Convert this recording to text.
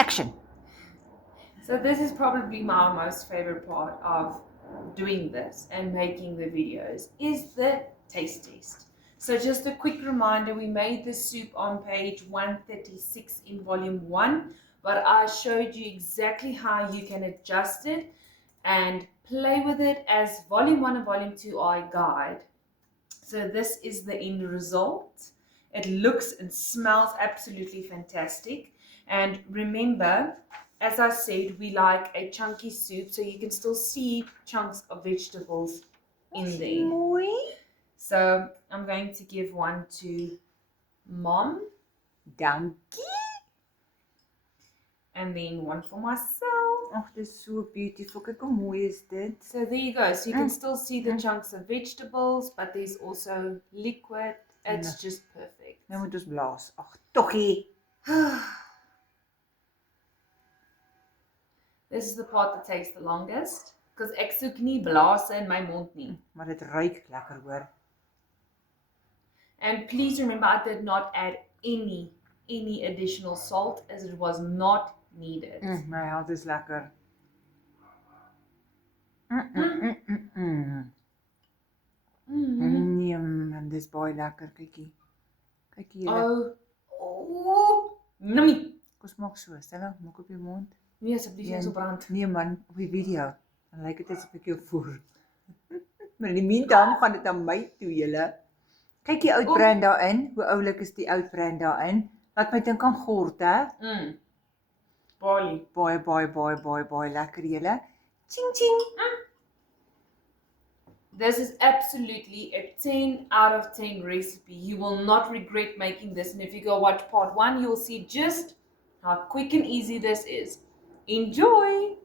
Action. So this is probably my most favorite part of doing this and making the videos is the taste test. So just a quick reminder, we made this soup on page 136 in volume 1, but I showed you exactly how you can adjust it and play with it as volume 1 and volume 2 are a guide. So this is the end result. It looks and smells absolutely fantastic. And remember, as I said, we like a chunky soup, so you can still see chunks of vegetables in there. Mooi. So I'm going to give one to Mom Dankie. and then one for myself. Ag, dit is so beautiful. Kyk hoe mooi is dit. So there you go. So you can still see the chunks of vegetables, but there's also liquid. It's just perfect. Nou moet ons blaas. Ag, toggie. This is the part that takes the longest, because ek soek nie blaas in my mond nie. Maar dit ruik lekker, hoor. And please remember, I did not add any additional salt as it was not needed. My hart is lekker. Nee, man, dis baie lekker. Kykie. Kykie julle. Oh, nummy. Kom maak so, Stella, maak op jou mond. Nee, asseblief nie so brand. Nee man, op die video. Dan lyk dit asof ek jou voer. Maar in die meantime gaan dit aan my toe, julle. Kyk die oud brand daarin. Hoe oulik is die oud brand daarin? Laat my dink aan gort, hè? Baie lekker, julle. Ching ching. This is absolutely a 10 out of 10 recipe. You will not regret making this. And if you go watch part 1, you will see just how quick and easy this is. Enjoy!